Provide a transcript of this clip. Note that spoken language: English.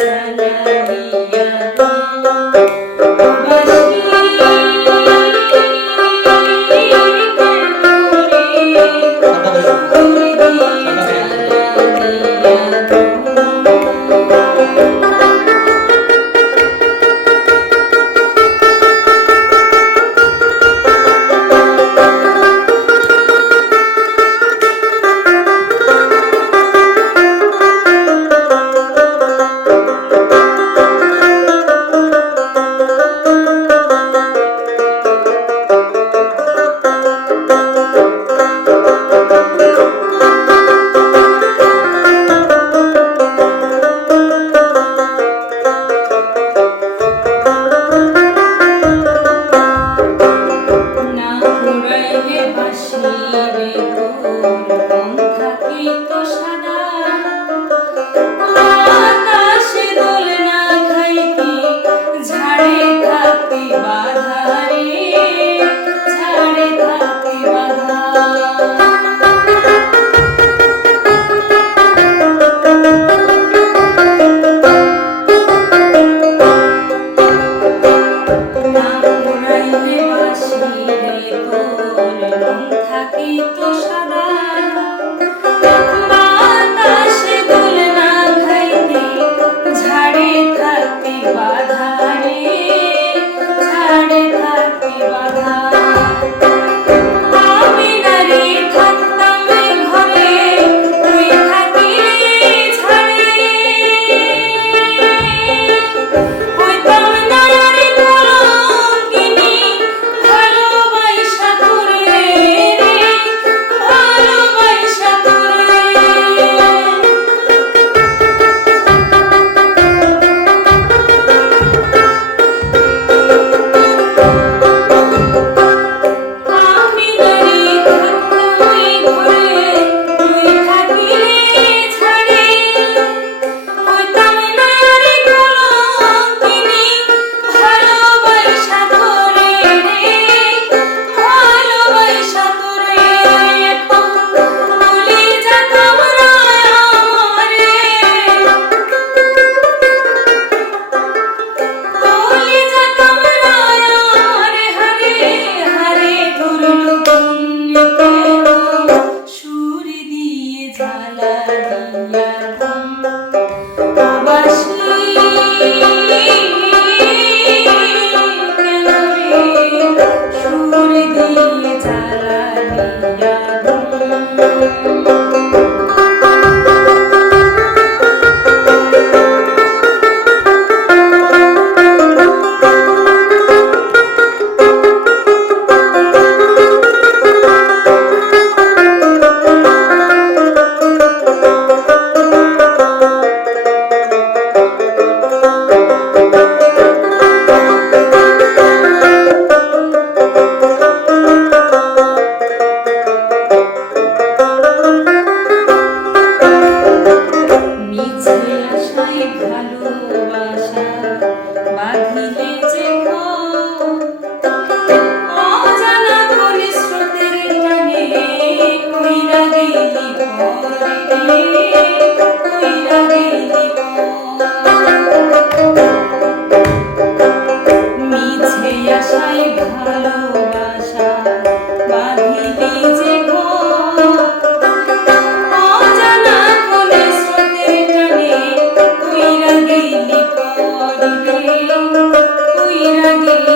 bang bang thank you.